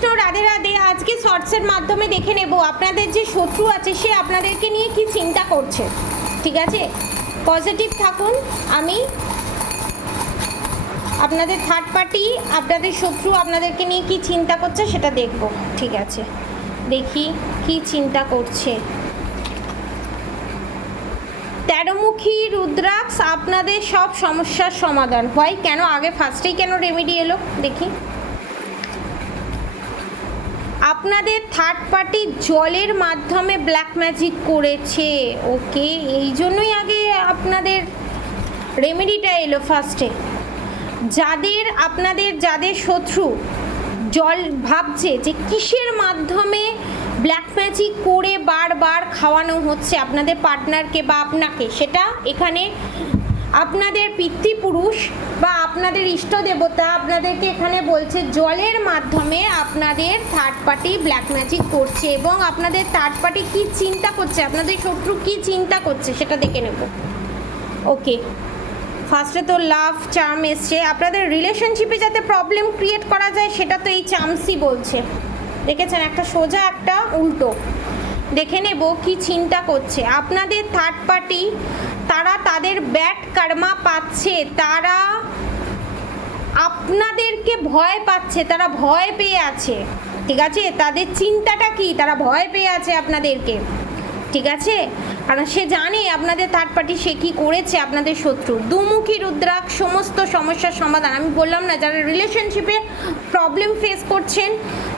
কৃষ্ণ, রাধে রাধে। আজকে শর্টসের মাধ্যমে দেখে নেব আপনাদের যে শত্রু আছে সে আপনাদেরকে নিয়ে কি চিন্তা করছে। ঠিক আছে, পজিটিভ থাকুন। আমি আপনাদের থার্ড পার্টি, আপনাদের শত্রু আপনাদেরকে নিয়ে কি চিন্তা করছে সেটা দেখব। ঠিক আছে, দেখি কি চিন্তা করছে। 13মুখী রুদ্রাক্ষ আপনাদের সব সমস্যার সমাধান হয়। কেন আগে ফার্স্টেই কেন রেমেডি এলো দেখি। আপনাদের থার্ড পার্টি জলের মাধ্যমে ব্ল্যাক ম্যাজিক করেছে। ওকে, এই জন্যই আগে আপনাদের রেমেডিটা এলো ফার্স্টে। যাদের শত্রু জল ভাবছে যে কিসের মাধ্যমে ব্ল্যাক ম্যাজিক করে বারবার খাওয়ানো হচ্ছে আপনাদের পার্টনারকে বা আপনাকে, সেটা এখানে আপনাদের পিতৃপুরুষ বা আপনাদের ইষ্ট দেবতা আপনাদেরকে এখানে বলছে জলের মাধ্যমে আপনাদের থার্ড পার্টি ব্ল্যাক ম্যাজিক করছে। এবং আপনাদের থার্ড পার্টি কী চিন্তা করছে, আপনাদের শত্রু কী চিন্তা করছে সেটা দেখে নেব। ওকে, ফার্স্টে তো লাভ চার্ম এসছে। আপনাদের রিলেশনশিপে যাতে প্রবলেম ক্রিয়েট করা যায় সেটা তো এই চার্মসই বলছে। দেখেছেন, একটা সোজা একটা উল্টো। দেখে নেব কি চিন্তা করছে আপনাদের থার্ড পার্টি। তারা তাদের ব্যাড কর্মা পাচ্ছে, তারা আপনাদেরকে ভয় পাচ্ছে, তারা ভয় পেয়ে আছে। ঠিক আছে, তাদের চিন্তাটা কি, তারা ভয় পেয়ে আছে আপনাদেরকে। ঠিক আছে, কারণ সে জানে আপনাদের থার্ড পার্টি সে কী করেছে আপনাদের শত্রু। দুমুখী রুদ্রাক্ষ সমস্ত সমস্যার সমাধান। আমি বললাম না, যারা রিলেশনশিপে প্রবলেম ফেস করছেন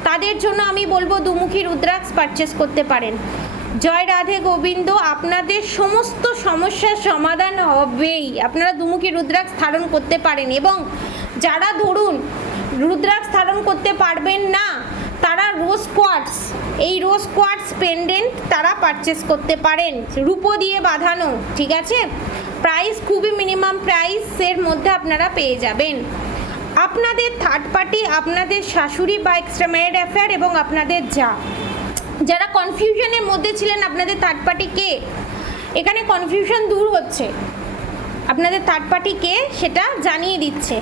তাদের জন্য আমি বলবো দুমুখী রুদ্রাক্ষ পারচেস করতে পারেন। জয় রাধে গোবিন্দ, আপনাদের সমস্ত সমস্যার সমাধান হবেই। আপনারা দুমুখী রুদ্রাক্ষ ধারণ করতে পারেন। এবং যারা ধরুন রুদ্রাক্ষ ধারণ করতে পারবেন না তারা রোজ কোয়ার্টস, এই রোজ কোয়ার্টস পেন্ডেন্ট তারা পারচেস করতে পারেন, রূপো দিয়ে বাঁধানো। ঠিক আছে, প্রাইস খুবই মিনিমাম প্রাইসের মধ্যে আপনারা পেয়ে যাবেন। আপনাদের থার্ড পার্টি আপনাদের শাশুড়ি বা এক্সট্রা ম্যারিড অ্যাফেয়ার এবং আপনাদের যারা কনফিউশনের মধ্যে ছিলেন আপনাদের থার্ড পার্টি কে, এখানে কনফিউশন দূর হচ্ছে। আপনাদের থার্ড পার্টি কে সেটা জানিয়ে দিচ্ছে।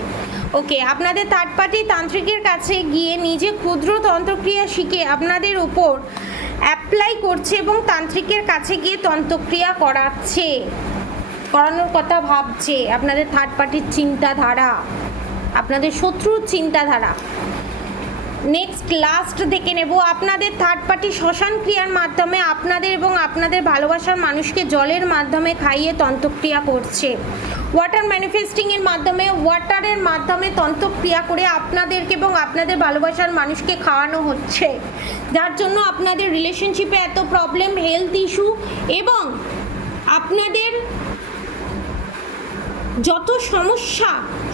ওকে, আপনাদের থার্ড পার্টি তান্ত্রিকের কাছে গিয়ে নিজে ক্ষুদ্র তন্ত্রক্রিয়া শিখে আপনাদের উপর অ্যাপ্লাই করছে এবং তান্ত্রিকের কাছে গিয়ে তন্ত্রক্রিয়া করানোর কথা ভাবছে। আপনাদের থার্ড পার্টির চিন্তাধারা, আপনাদের শত্রুর চিন্তাধারা। নেক্সট লাস্ট দেখে নেব। আপনাদের থার্ড পার্টি শ্মশান ক্রিয়ার মাধ্যমে আপনাদের এবং আপনাদের ভালোবাসার মানুষকে জলের মাধ্যমে খাইয়ে তন্ত্রক্রিয়া করছে। ওয়াটার ম্যানিফেস্টিংয়ের মাধ্যমে, ওয়াটারের মাধ্যমে তন্ত্রক্রিয়া করে আপনাদেরকে এবং আপনাদের ভালোবাসার মানুষকে খাওয়ানো হচ্ছে, যার জন্য আপনাদের রিলেশনশিপে এত প্রবলেম, হেলথ ইস্যু এবং আপনাদের যত সমস্যা,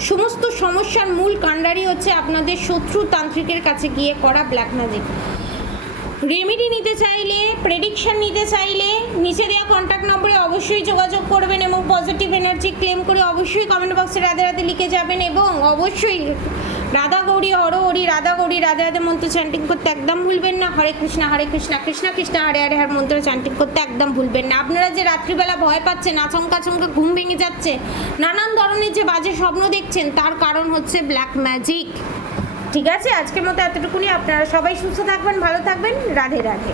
সমস্ত সমস্যার মূল কাণ্ডারি হচ্ছে আপনাদের শত্রু তান্ত্রিকের কাছে গিয়ে করা ব্ল্যাক ম্যাজিক। রেমেডি নিতে চাইলে, প্রেডিকশন নিতে চাইলে নিচে দেওয়া কন্ট্যাক্ট নম্বরে অবশ্যই যোগাযোগ করবেন এবং পজিটিভ এনার্জি ক্লেম করে অবশ্যই কমেন্ট বক্সে রাধে রাধে লিখে যাবেন। এবং অবশ্যই রাধা গৌরী হর হরি, রাধা গৌরী রাধে রাধে মন্ত্র চ্যান্টিং করতে একদম ভুলবেন না। হরে কৃষ্ণ কৃষ্ণ কৃষ্ণ হরে হরে হর মন্ত্র চ্যান্টিং করতে একদম ভুলবেন না। আপনারা যে রাত্রিবেলা ভয় পাচ্ছেন, আচমকা আচমকা ঘুম ভেঙে যাচ্ছে, নানান ধরনের যে বাজে স্বপ্ন দেখছেন, তার কারণ হচ্ছে ব্ল্যাক ম্যাজিক। ঠিক আছে, আজকের মতো এতটুকুনি। আপনারা সবাই সুস্থ থাকবেন, ভালো থাকবেন। রাধে রাধে।